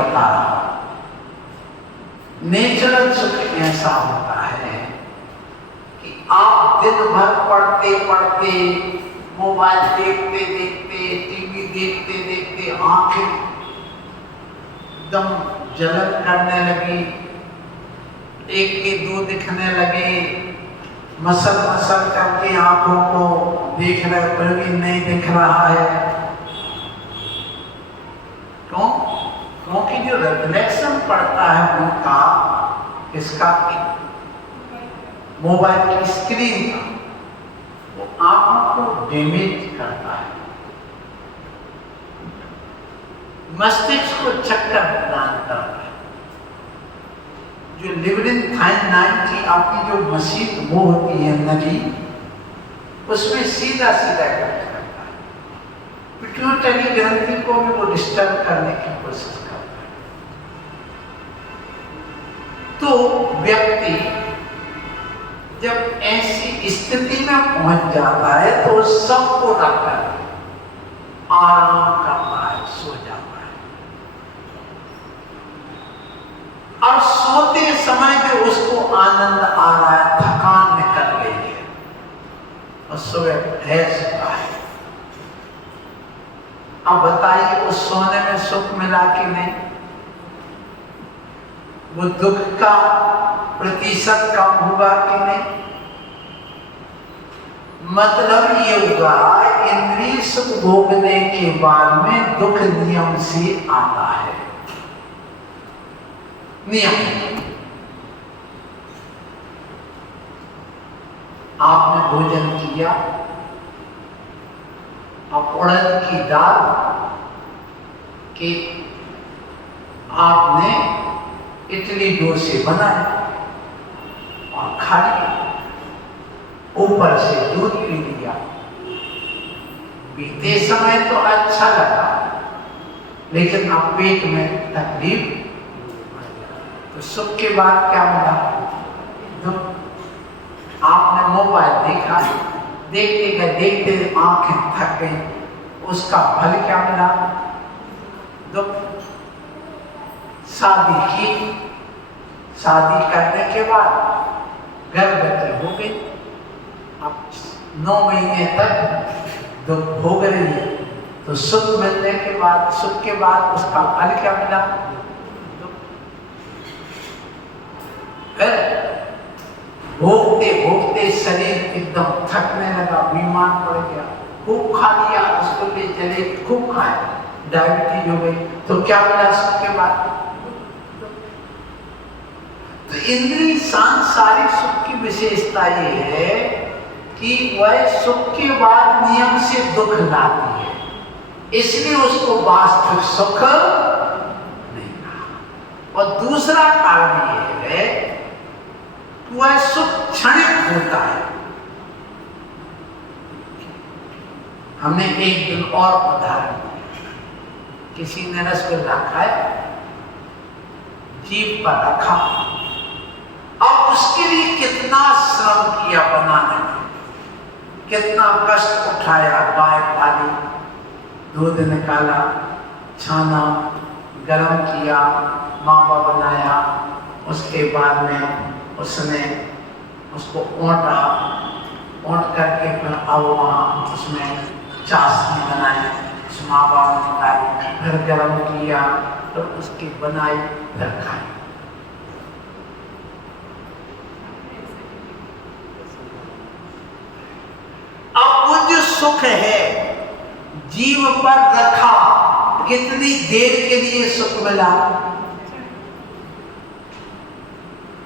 बता रहा हूं। नेचुरल सुख ऐसा होता है कि आप दिन भर पढ़ते पढ़ते, मोबाइल देखते देखते, टीवी देखते देखते आंखें एकदम जलन करने लगी, एक के दो दिखने लगे, मसल मसल करके आंखों को देख रहे पर भी नहीं दिख रहा है। क्यों? क्योंकि जो रिफ्लेक्शन पड़ता है उनका, इसका मोबाइल की स्क्रीन का, वो आंखों को डैमेज करता है, मस्तिष्क को चक्कर प्रदान करता है। जो लिवरिन थायनाइन की आपकी जो मशीन वो होती है नली, उसमें सीधा सीधा इफेक्ट करता है। पिट्यूटरी ग्रंथि को भी वो डिस्टर्ब करने की कोशिश करता है। तो व्यक्ति जब ऐसी स्थिति में पहुंच जाता है तो सबको रखकर आराम करता है, सो जाता है। और सोते समय जो उसको आनंद आ रहा है, थकान निकल गई है और सुबह है सुबह है। अब बताइए उस सोने में सुख मिला कि नहीं? वो दुख का प्रतिशत कम हुआ कि नहीं? मतलब ये हुआ, इंद्रिय सुख भोगने के बाद में दुख नियम से आता है। नियम, आपने भोजन किया, अब उड़द की दाल के आपने इडली डोसे बनाए और खा लिया, ऊपर से दूध पी लिया। पीते समय तो अच्छा लगा, लेकिन अब पेट में तकलीफ, तो सुख के बाद क्या मिला? दुख। आपने मोबाइल देखा, देखते गए देखते आंखें थक गई, उसका फल क्या मिला? दुख। शादी की, शादी करने के बाद गर्भवती हो गई, अब 9 महीने तक दुख भोग रही है, तो सुख मिलने के बाद, सुख के बाद उसका फल क्या मिला? दुख। फिर भोगते भोगते शरीर एकदम थकने लगा, बीमार पड़ गया, खूब खा लिया, उसको ले चले, खूब खाए, डायबिटीज हो गई, तो क्या मिला सुख के बाद? तो इंद्रिय सांसारिक सुख की विशेषता ये है कि वह सुख के बाद नियम से दुख लाती है, इसलिए उसको वास्तविक सुख नहीं कहा। और दूसरा कारण ये है कि वह सुख क्षणिक होता है। हमने एक दिन और उदाहरण दिया, किसी ने रसगुल्ला खाया, जीभ पर रखा, अब उसके लिए कितना श्रम किया बनाने में, कितना कष्ट उठाया, गाय पाली, दूध निकाला, छाना, गरम किया, मावा बनाया, उसके बाद में उसने उसको ओंटा, ओंट करके फिर अब वहाँ उसमें चाशनी बनाई, उस मावा निकाली, फिर गरम किया, तो उसकी बनाई, फिर खाई। अब वो जो सुख है जीव पर रखा, कितनी देर के लिए सुख मिला?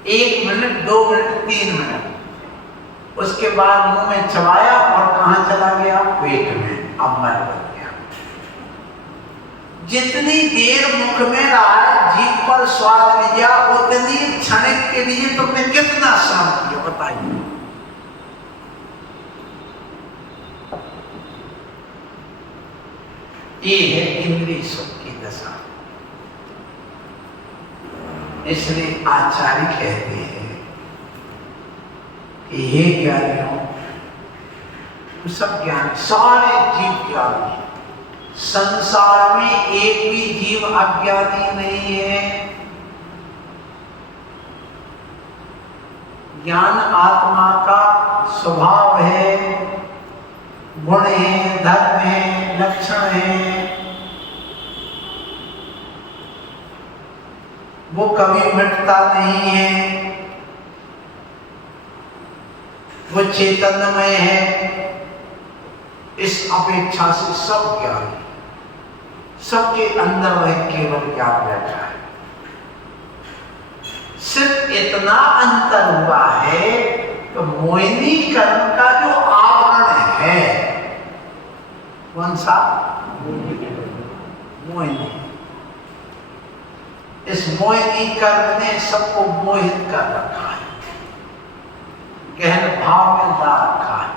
1 मिनट, 2 मिनट, 3 मिनट, उसके बाद मुंह में चबाया और कहां चला गया? पेट में, अब मर गया। जितनी देर मुख में रहा, जीभ पर स्वाद लिया, उतनी क्षणिक के लिए तुमने कितना श्रम किया, बताइए। ये है इंद्रिय सुख की दशा। इसलिए आचार्य कहते हैं कि हे ज्ञानियों, सब ज्ञान, सारे जीव ज्ञानी, संसार में एक भी जीव अज्ञानी नहीं है। ज्ञान आत्मा का स्वभाव है, गुण है, धर्म है, लक्षण है। वो कभी मिटता नहीं है, वो चैतन्यमय है। इस अपेक्षा से सब ज्ञान, सबके अंदर वह केवल ज्ञान बैठा है। सिर्फ इतना अंतर हुआ है तो मोहिनी कर्म का जो आवरण है, कौन सा? मोहिनी। इस मोहिनी कर्म ने सबको मोहित कर रखा है, गहन भाव में ला रखा है,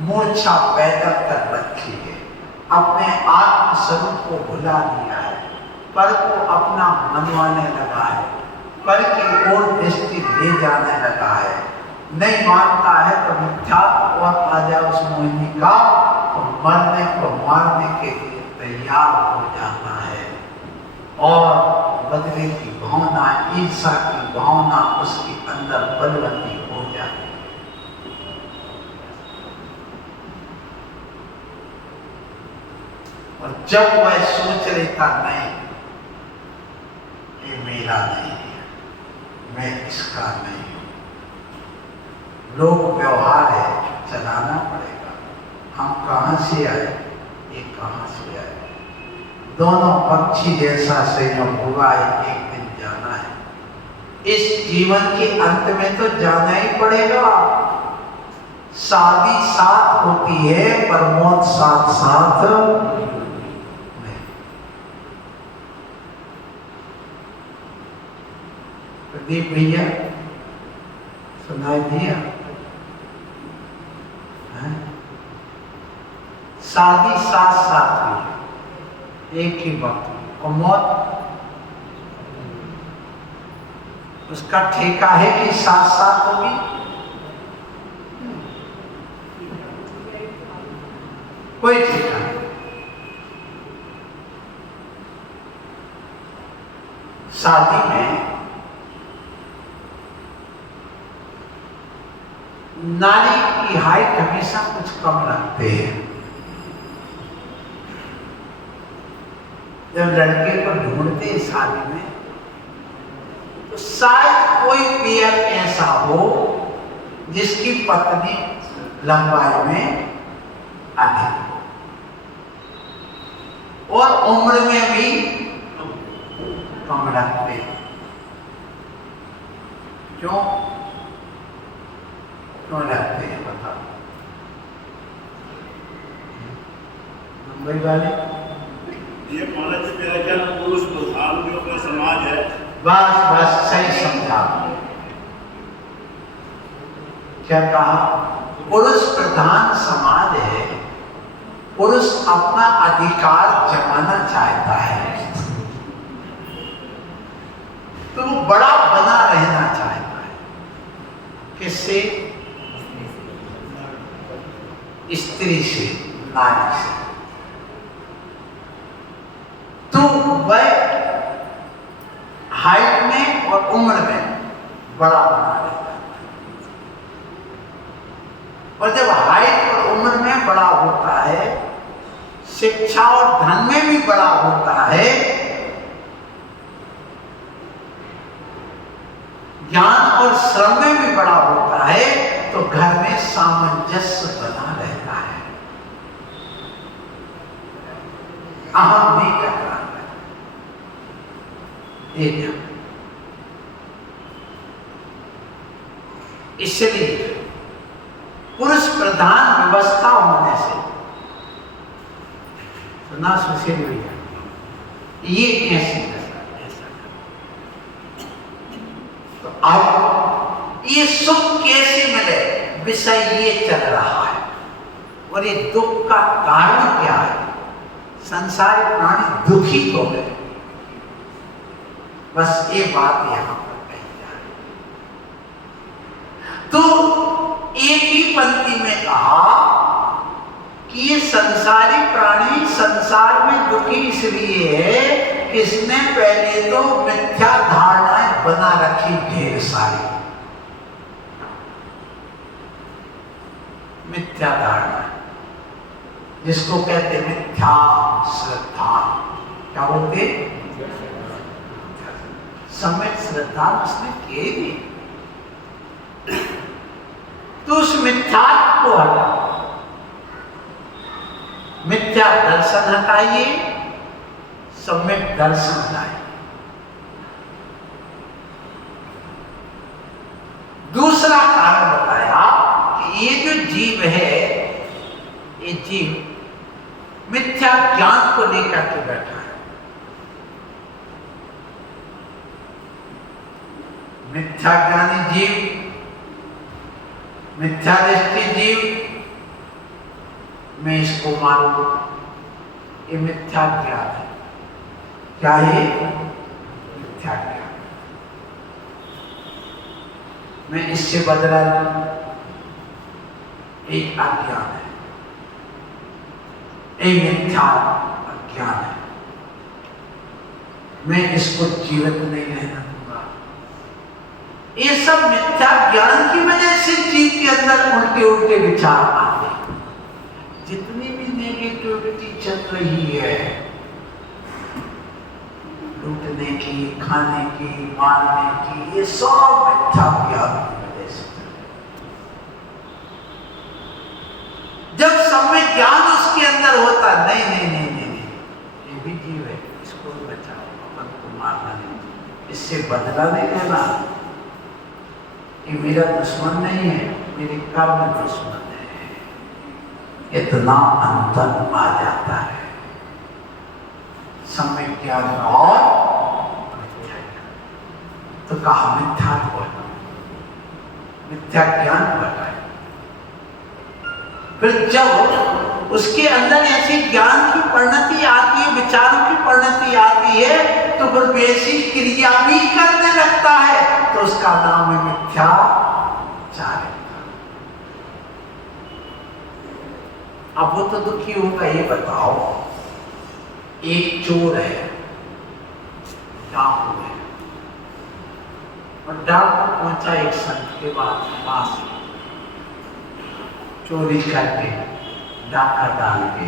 मूर्छा पैदा कर रखी है, अपने आत्म स्वरूप को भुला दिया है, पर को अपना मनवाने लगा है, पर की ओर दृष्टि ले जाने लगा है। नहीं मानता है तो मिथ्या और आ जाए उस मोहिनी का, तो मरने को मारने के लिए तैयार हो जाता है। और बदले की भावना, ईर्षा की भावना उसके अंदर बलवती हो जाती है। और जब वह सोच लेता नहीं, ये मेरा नहीं है, मैं इसका नहीं हूं, लोक व्यवहार है, चलाना पड़ेगा। हम कहां से आए, ये कहां से आए, दोनों पक्षी जैसा संयोग हुआ है, एक दिन जाना है। इस जीवन के अंत में तो जाना ही पड़ेगा। शादी साथ होती है पर मौत साथ साथ नहीं। प्रदीप भैया सुनाई दिया? शादी साथ साथ हुई एक ही वक्त, और मौत उसका ठेका है कि साथ साथ होगी। कोई ठेका नहीं। शादी में नारी की हाइट हमेशा कुछ कम रखते हैं। जब लड़के को ढूंढते हैं शादी में, तो शायद कोई पेयर ऐसा हो जिसकी पत्नी लंबाई में अधिक हो और उम्र में भी कम रखते हैं। क्यों रखते हैं बताओ? मुंबई वाले ये माना कि मेरा क्या पुरुष प्रधान जो अपना समाज है। बस सही समझा। क्या कहा? पुरुष प्रधान समाज है। पुरुष अपना अधिकार जमाना चाहता है, तो वो बड़ा बना रहना चाहता है। किससे? स्त्री से, नारी से। तो वह हाइट में और उम्र में बड़ा बना रहता है, और जब हाइट और उम्र में बड़ा होता है, शिक्षा और धन में भी बड़ा होता है, ज्ञान और श्रम में भी बड़ा होता है, तो घर में सामंजस्य बना रहता है। अहम नहीं कर रहा है। इसलिए पुरुष प्रधान व्यवस्था होने से, सुना सुशील भैया, ये ऐसी तो अब ये सुख कैसे मिले, विषय ये चल रहा है। और ये दुख का कारण क्या है? संसारी प्राणी दुखी हो गए। बस ये बात यहां पर कही जा रही। तो एक ही पंक्ति में कहा कि ये संसारी प्राणी संसार में दुखी इसलिए है कि इसने पहले तो मिथ्या धारणाएं बना रखी ढेर सारी। मिथ्या धारणा जिसको कहते मिथ्या श्रद्धा। क्या बोलते? सम्यक श्रद्धा उसने किए ही नहीं। तो उस मिथ्या को हटाओ, मिथ्या दर्शन हटाइए, सम्यक दर्शन लाइए। दूसरा कारण बताया कि ये जो जीव है, ये जीव मिथ्या ज्ञान को लेकर के बैठा है। मिथ्या ज्ञानी जीव, मिथ्या दृष्टि जीव, मैं इसको मारूं, ये मिथ्या ज्ञान है। क्या है? मिथ्या ज्ञान। मैं इससे बदला लूं, एक अज्ञान है, एक मिथ्या अज्ञान है। मैं इसको जीवित नहीं रहना दूंगा। ये सब मिथ्या ज्ञान की वजह से जीव के अंदर उल्टे उल्टे विचार आते हैं। जितनी भी नेगेटिविटी चल रही है, लूटने की, खाने की, मारने की, ये सब मिथ्या ज्ञान की वजह से। जब सम्यक ज्ञान उसके अंदर होता, नहीं नहीं नहीं नहीं नहीं, ये भी जीव है, इसको बचाओ, अपन को मारना नहीं, इससे बदला नहीं लेना, ये मेरा दुश्मन नहीं है, मेरे कर्म दुश्मन है। इतना अंतर आ जाता है सम्यक ज्ञान और मिथ्या ज्ञान। तो कहा मिथ्या को, मिथ्या ज्ञान को हटाए। फिर जब उसके अंदर ऐसी ज्ञान की परिणति आती है, विचारों की परिणति आती है, तो फिर वैसी क्रिया भी करने लगता है, तो उसका नाम है मिथ्याचार। अब वो तो दुखी होगा। ये बताओ, एक चोर है, डाकू है, और डाकू पहुंचा एक संत के पास, चोरी करके, डाका डाल के,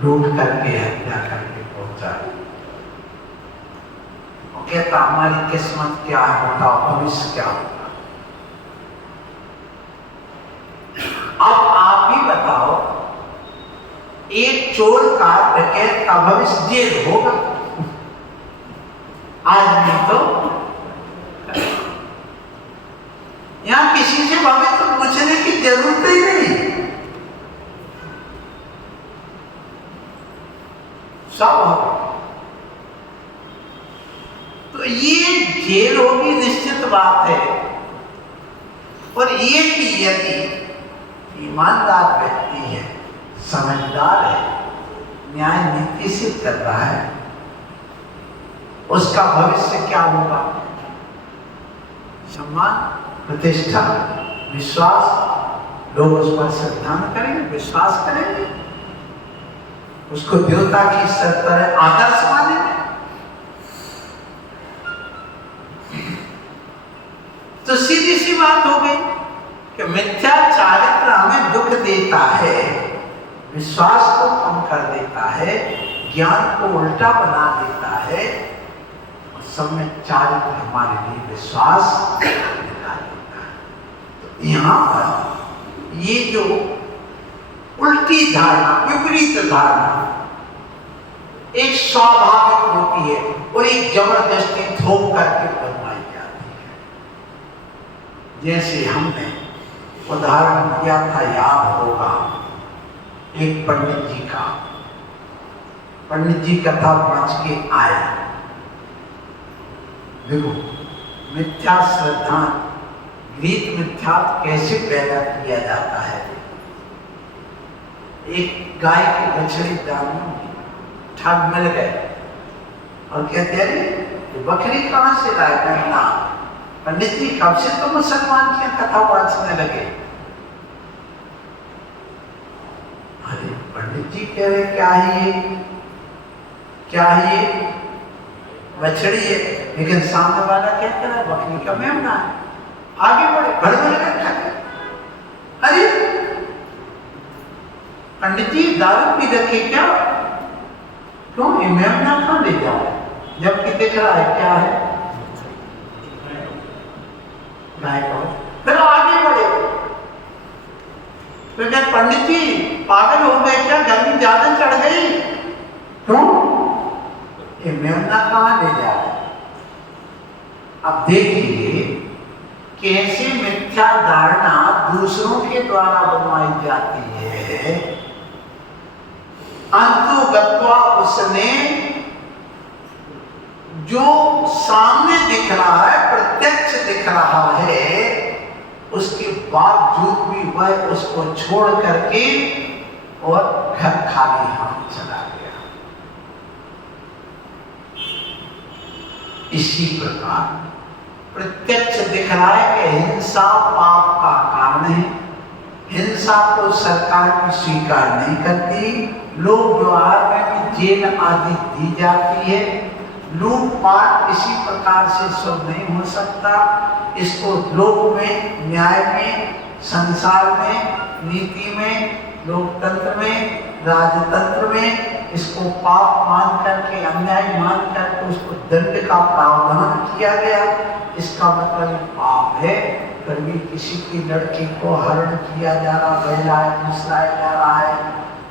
लूट करके, हत्या करके पहुंचा। और कहता हमारी किस्मत क्या है, बताओ भविष्य क्या होगा। अब आप ही बताओ, एक चोर का, डकैत का भविष्य जेल होगा? आदमी तो यहां किसी से भविष्य तो पूछने की जरूरत ही नहीं, सब होगा। तो ये जेल होगी, निश्चित बात है। और ये कि यदि ईमानदार व्यक्ति है, समझदार है, न्याय नीति से कर रहा है, उसका भविष्य क्या होगा? सम्मान, प्रतिष्ठा, विश्वास। लोग उस पर श्रद्धा करेंगे, विश्वास करेंगे, उसको देवता की तरह आदर्श मानेंगे। तो सीधी सी बात हो गई कि मिथ्या चारित्र हमें दुख देता है, विश्वास को कम कर देता है, ज्ञान को उल्टा बना देता है, और सम्यक चारित्र हमारे लिए विश्वास दिला देता है। तो यहाँ पर ये जो उल्टी धारणा, विपरीत धारणा एक स्वाभाविक होती है और एक जबरदस्ती थोप करके बनवाई जाती है। जैसे हमने उदाहरण दिया था, याद होगा, एक पंडित जी का। पंडित जी कथा पहुंच के आए। देखो, मिथ्या श्रद्धा, गीत मिथ्या कैसे पैदा किया जाता है। एक गाय के बछड़ी दाम ठग मिल गए और कहते हैं, ये बकरी कहां से लाए? कहना, पंडित जी कब से तो मुसलमान की कथा पहुंचने लगे? जी कह रहे क्या है ये, क्या है ये, बछड़ी है, लेकिन सामने वाला क्या कह रहा है, बकरी का मेमना है। आगे बढ़े, भड़बड़ लगे, अरे पंडित जी दारू पी रखे क्या, क्यों ये मेमना कहाँ ले जाओ, जबकि दिख रहा है क्या है, गाय का। फिर आगे बढ़े, फिर क्या पंडित जी पागल हो गए क्या, गर्मी ज्यादा चढ़ गई, क्यों ये मेमना कहाँ ले जा रहे। अब देखिए कैसे मिथ्या धारणा दूसरों के द्वारा बनवाई जाती है। अंतुगत्वा उसने जो सामने दिख रहा है, प्रत्यक्ष दिख रहा है, उसके बावजूद भी वह उसको छोड़ करके और घर खाली हाथ चला गया। इसी प्रकार प्रत्यक्ष दिख रहा है कि हिंसा पाप का कारण है, हिंसा को सरकार भी स्वीकार नहीं करती, लोक व्यवहार में भी जेल आदि दी जाती है, लूटपाट इसी प्रकार से शुभ नहीं हो सकता। इसको लोक में, न्याय में, संसार में, नीति में, लोकतंत्र में, राजतंत्र में इसको पाप मान करके, अन्याय मान करके उसको दंड का प्रावधान किया गया। इसका मतलब पाप है। फिर भी किसी की लड़की को हरण किया जा रहा, बहलाया फुसलाया जा रहा है,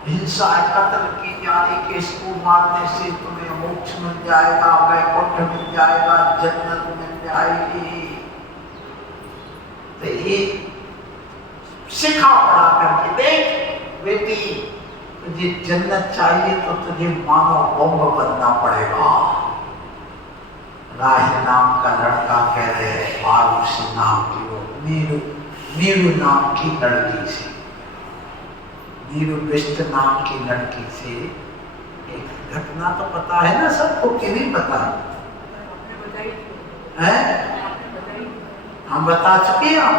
हिंसा कत्ल की जा रही कि इसको मारने से तुम्हें मोक्ष मिल जाएगा, वैकुंठ मिल जाएगा, जन्नत मिल जाएगी। तो ये सिखा पढ़ा करके देख बेटी, तुझे जन्नत चाहिए तो तुझे मानव बम बनना पड़ेगा। राही नाम का लड़का कह रहे हैं आरुषि नाम की, वो नीरू नाम की लड़की से, नीरू बिष्ट नाम की लड़की से एक घटना तो पता है ना सबको, कि नहीं पता है? हम बता चुके हैं, आप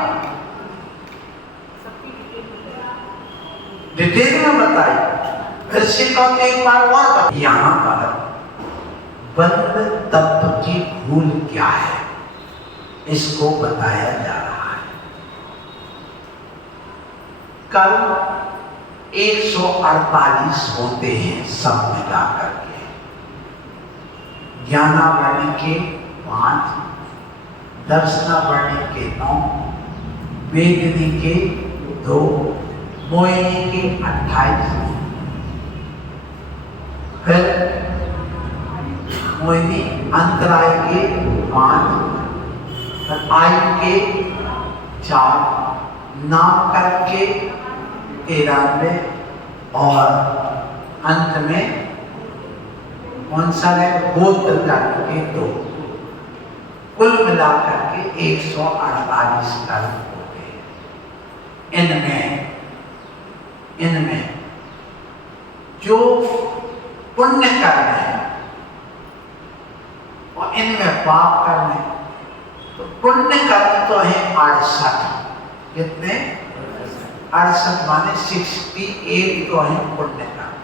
डिटेल में बताई, फिर से कहते एक बार और। यहाँ पर बंद तत्व की भूल क्या है, इसको बताया जा रहा है। कर्म 148 होते हैं सब मिला करके, ज्ञानावरण के 5, दर्शनावरण के 9, वेदनी के 2, मोहिनी के 28, फिर मोहिनी अंतराय के 5, आयु के 4, नामकरण के 93 और अंत में कौन सा है, गोत्र कर्म के 2। कुल मिलाकर के 148 कर्म हो गए। इनमें जो पुण्य कर्म है और इनमें पाप कर्म है, तो पुण्य कर्म तो है 68, कितने 68 माने 68 तो है पुण्य कर्म,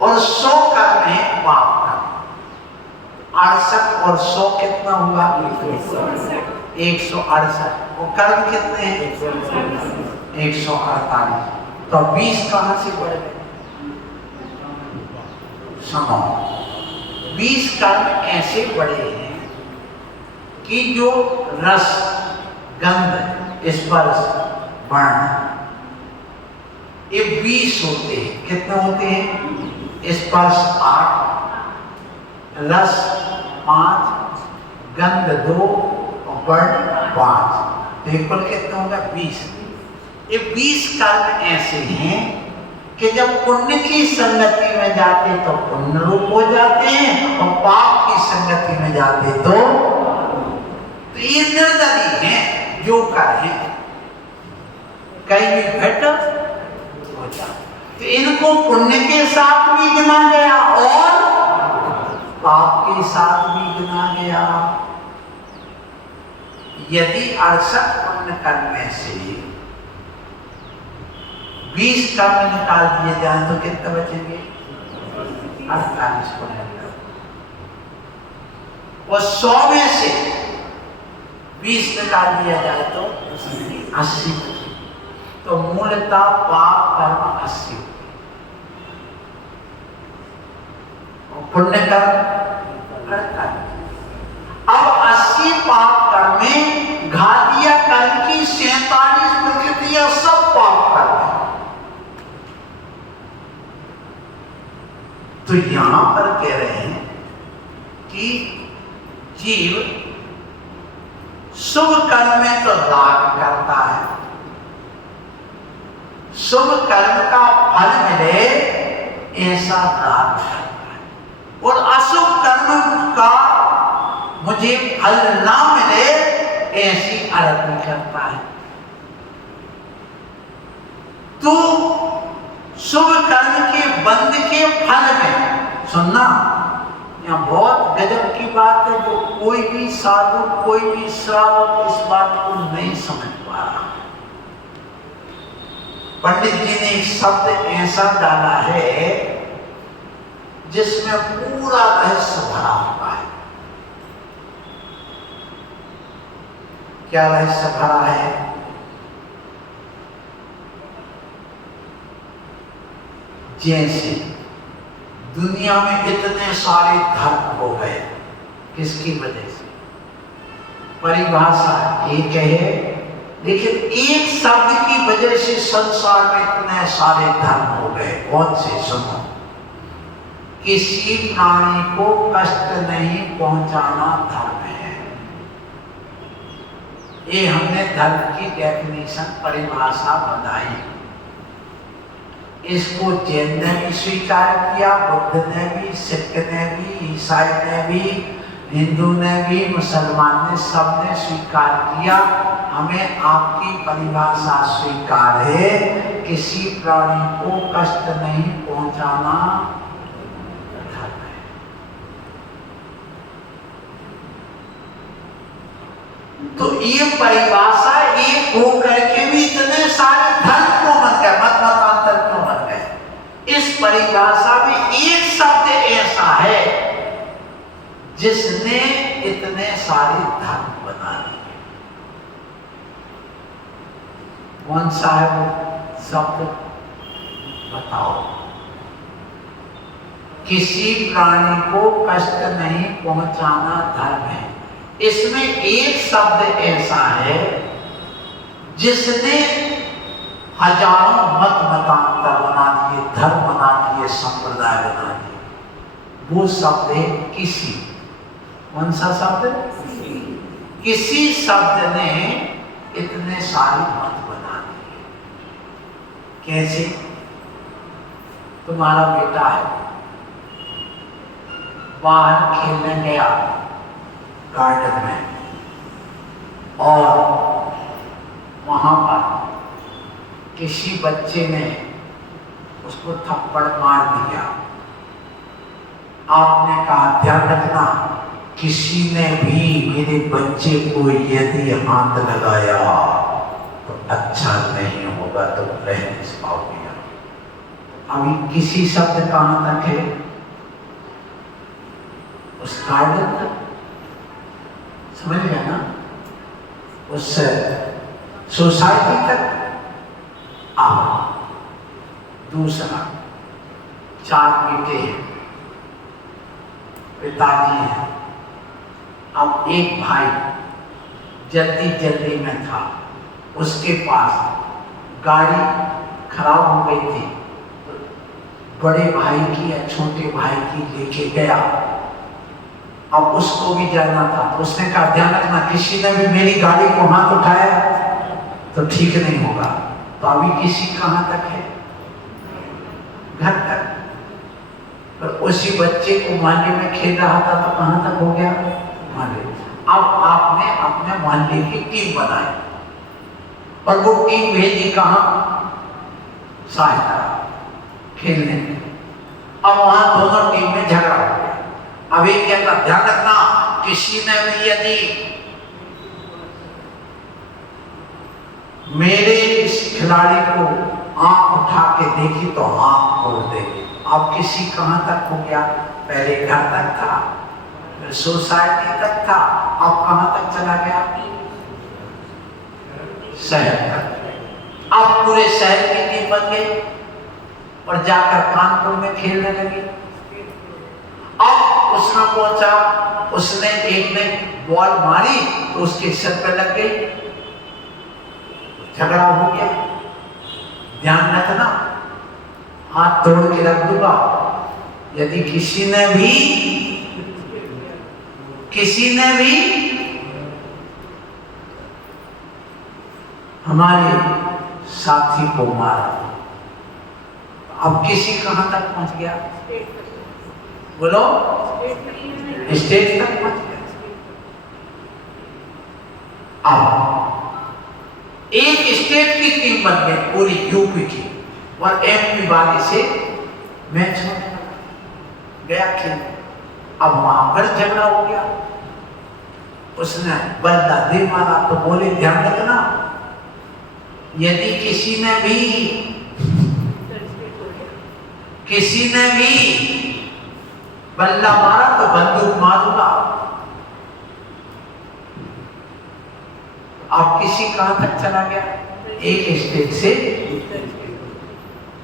और 100 कर्म है पाप कर्म। 68 और 100 कितना हुआ, 168। वो कर्म कितने हैं, 148। तो 20 कहां से बढ़ गए, सुनो, 20 कर्म ऐसे बढ़े हैं कि जो रस, गंध, स्पर्श, वर्ण, ये 20 होते हैं। कितने होते हैं, स्पर्श 8, रस 5, गंध 2 और वर्ण 5, तो कुल कितने होगा 20। ये 20 कर्म ऐसे हैं कि जब पुण्य की संगति में जाते तो पुण्य रूप हो जाते हैं, और पाप की संगति में जाते तो ये निर्दलीय हैं, जो कर है कहीं भी घट हो जाते। तो इनको पुण्य के साथ भी गिना गया और पाप के साथ भी गिना गया। यदि 68 पुण्य कर्म में से 20 टर्म निकाल दिए जाए तो कितने बचेंगे? 48 को निकाल। और 100 में से 20 निकाल दिया जाए तो 80। तो मूलतः पाप कर्म 80 और पुण्य कर्म 48। अब 80 पाप कर्म में घातीय कर्म की 47 प्रकृतियां सब पाप कर्म है। तो यहां पर कह रहे हैं कि जीव शुभ कर्म में तो राग करता है, शुभ कर्म का फल मिले ऐसा राग करता है, और अशुभ कर्म का मुझे फल ना मिले ऐसी आरती करता है। तो शुभ कर्म के बंद के फल में सुनना, यहाँ बहुत गजब की बात है, जो कोई भी साधु कोई भी श्रावक इस बात को नहीं समझ पा रहा। पंडित जी ने एक शब्द ऐसा डाला है जिसमें पूरा रहस्य भरा हुआ है। क्या रहस्य भरा है? जैसे दुनिया में इतने सारे धर्म हो गए, किसकी वजह से? परिभाषा एक है, लेकिन एक शब्द की वजह से संसार में इतने सारे धर्म हो गए। कौन से? सुनो, किसी प्राणी को कष्ट नहीं पहुंचाना धर्म है। ये हमने धर्म की डेफिनेशन परिभाषा बताई। इसको जैन ने भी स्वीकार किया, बुद्ध ने भी, सिख ने भी, ईसाई ने भी, हिंदू ने भी, मुसलमान ने, सबने स्वीकार किया। हमें आपकी परिभाषा स्वीकार है, किसी प्राणी को कष्ट नहीं पहुंचाना धर्म है। तो ये परिभाषा एक हो करके भी इतने सारे धर्म क्यों बन गए, मत मतांतर क्यों बन गए? इस परिभाषा में एक शब्द ऐसा है जिसने इतने सारे धर्म बना दिए। कौन सा है वो शब्द? बताओ। किसी प्राणी को कष्ट नहीं पहुंचाना धर्म है। इसमें एक शब्द ऐसा है जिसने हजारों मत मतांतर बना दिए, धर्म बना दिए, संप्रदाय बना दिए। वो शब्द है किसी। कौन सा शब्द? किसी शब्द ने इतने सारे मत बना दिए। कैसे? तुम्हारा बेटा है, बाहर खेलने गया गार्डन में, और वहां पर किसी बच्चे ने उसको थप्पड़ मार दिया। आपने कहा ध्यान रखना, किसी ने भी मेरे बच्चे को यदि हाथ लगाया तो अच्छा नहीं होगा, तो रह नहीं पाओगे। अभी किसी शब्द कहां तक है? उस गार्डन तक, समझ गया ना? उस सोसाइटी तक। अब दूसरा, 4 बेटे हैं, पिताजी हैं। अब एक भाई जल्दी जल्दी में था, उसके पास गाड़ी खराब हो गई थी, तो बड़े भाई की या छोटे भाई की लेके गया। अब उसको भी जाना था, तो उसने कहा ध्यान रखना, किसी ने भी मेरी गाड़ी को हाथ उठाया तो ठीक नहीं होगा। तो अभी किसी कहां तक है? घर तक। पर उसी बच्चे को मोहल्ले में खेल रहा था तो कहां तक हो गया? मोहल्ले। अब आपने अपने मोहल्ले की टीम बनाई और वो टीम भेजी कहां? सहायता खेलने। अब वहां दोनों टीम में झगड़ा हो गया। अब एक कहता ध्यान रखना, किसी ने भी यदि मेरे इस खिलाड़ी को आंख उठा के देखी तो आंख खोल दे। अब किसी कहां तक हो गया? पहले घर तक था, फिर सोसाइटी तक था, अब कहां तक चला गया? शहर तक। अब पूरे शहर की टीम बन गई और जाकर कानपुर में खेलने लगी। अब उसमें पहुंचा, उसने एक ने बॉल मारी तो उसके सिर पे लग गई, झगड़ा हो गया। ध्यान रखना, हाथ तोड़ के रख दूंगा यदि किसी ने भी हमारे साथी को मारा। अब किसी कहां तक पहुंच गया? बोलो, स्टेज तक पहुंच गया। अब एक स्टेट की टीम बन गई पूरी यूपी की, और एमपी वाले से मैच होने गया खेल। अब वहां पर झगड़ा हो गया, उसने बल्ला दे मारा तो बोले ध्यान रखना, यदि किसी ने भी बल्ला मारा तो बंदूक मारूंगा। अब किसी कहां तक चला गया? एक स्टेट से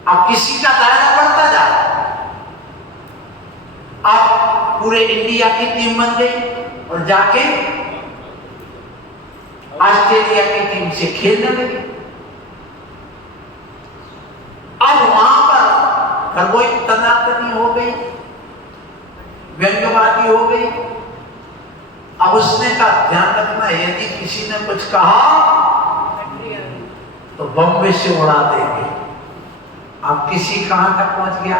अब किसी का दायरा बढ़ता जा रहा है। अब पूरे इंडिया की टीम बन गई और जाके ऑस्ट्रेलिया की टीम से खेलने लगी। अब वहां पर कोई तनातनी हो गई, व्यंग्यवादी हो गई। अब उसने कहा ध्यान रखना, यदि किसी ने कुछ कहा तो बम्बे से उड़ा देंगे। अब किसी कहां तक पहुंच गया?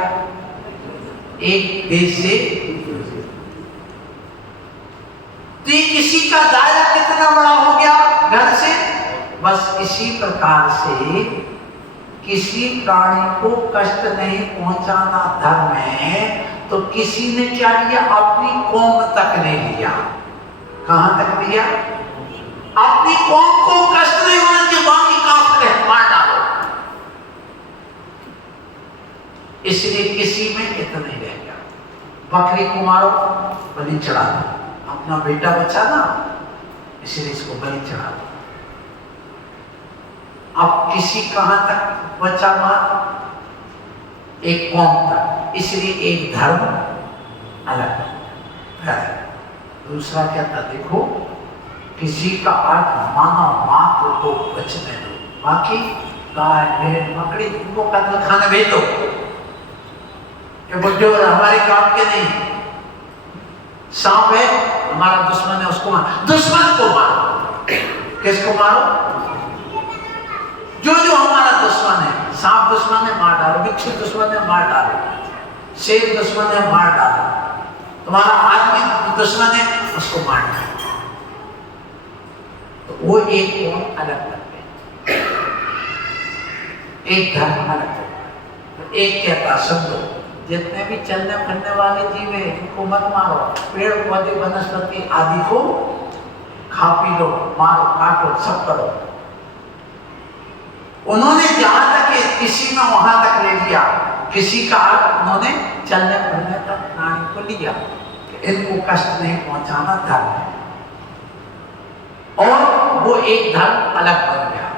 एक देश से। तो किसी का दायरा कितना बड़ा हो गया घर से? बस इसी प्रकार से किसी प्राणी को कष्ट नहीं पहुंचाना धर्म है। तो किसी ने क्या किया? अपनी कौम तक ले लिया। कहां तक लिया? अपनी कौम को कष्ट नहीं होना चाहिए, बाकी काफिर मार डालो। इसलिए किसी में इतना नहीं रह गया। बकरी को मारो, बलि चढ़ा दो, अपना बेटा बचा ना, इसलिए इसको बलि चढ़ा दो। अब किसी कहां तक बचा मार? एक कौम तक। इसलिए एक धर्म अलग है। दूसरा क्या था? देखो, किसी का अर्थ मानव मात्र को बचने दो, बाकी गाय भेड़ मकड़ी उनको कत्ल खाने भेज दो। ये बुढ़े और हमारे काम के नहीं। सांप है हमारा दुश्मन है, उसको मारो, दुश्मन को मारो। किसको मारो? जो हमारा दुश्मन है। सांप दुश्मन है, मार डालो। बिच्छू दुश्मन है, मार डालो। शेर दुश्मन है, मार डालो। तुम्हारा आदमी दुश्मन है, उसको मार डालो। तो वो एक कौम अलग कर गए, एक धर्म अलग कर गए। तो एक कहता समझो, जितने भी चलने फिरने वाले जीव है इनको मत मारो। पेड़ पौधे वनस्पति आदि को खा पी लो, मारो काटो, सब करो। उन्होंने जहां तक किसी में वहां तक ले लिया। किसी का उन्होंने चलने फिरने तक प्राणी को लिया, इनको कष्ट नहीं पहुंचाना धर्म है। और वो एक धर्म अलग बन गया।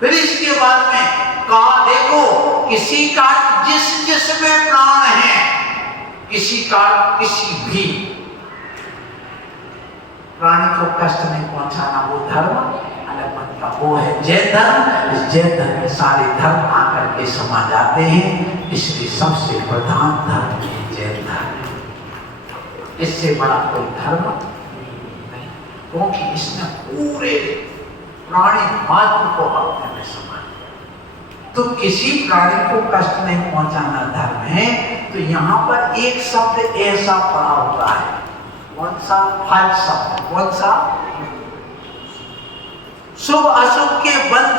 फिर इसके बाद में कहा देखो, किसी का जिसमें प्राण है, किसी का किसी भी प्राणी को कष्ट नहीं पहुंचाना, वो धर्म अलग बन गया। वो है जैन धर्म। इस जैन धर्म में सारे धर्म आकर के समा जाते हैं, इसलिए सबसे प्रधान धर्म है जैन धर्म। इससे बड़ा कोई धर्म नहीं, क्योंकि इसने पूरे प्राणी मात्र को अपने में समा लिया। तो किसी प्राणी को कष्ट नहीं पहुंचाना धर्म है। तो यहाँ पर एक शब्द ऐसा पड़ा हुआ है, कौन सा? फल शब्द। कौन सा? शुभ अशुभ के बंध,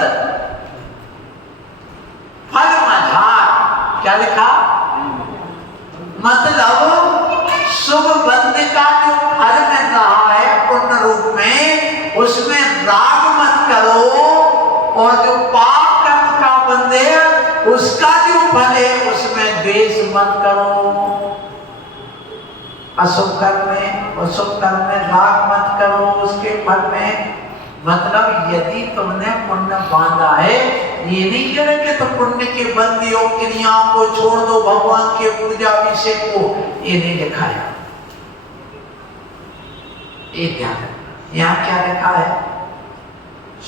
फल मझार। क्या लिखा? मतलब शुभ बंध का जो फल मिल रहा है पूर्ण रूप में, उसमें राग मत करो, और जो पाप कर्म का बंध अशुभ कर्म में राग मत करो उसके फल में। मतलब यदि तुमने पुण्य बांधा है, ये नहीं कह रहे कि तुम पुण्य के बंदियों क्रियाओं को छोड़ दो, भगवान के पूजा अभिषेक को, ये नहीं लिखा है। ये ध्यान, यहाँ क्या लिखा है?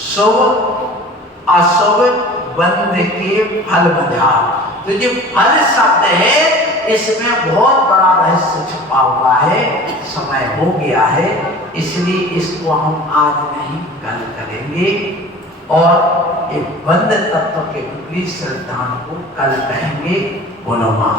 शुभ अशुभ बंध के फल बंधा। तो ये फल शब्द है, इसमें बहुत बड़ा रहस्य छुपा हुआ है। समय हो गया है, इसलिए इसको हम आज नहीं कल करेंगे, और एक बंध तत्व के विपरीत सिद्धांत को कल कहेंगे। बोलो महा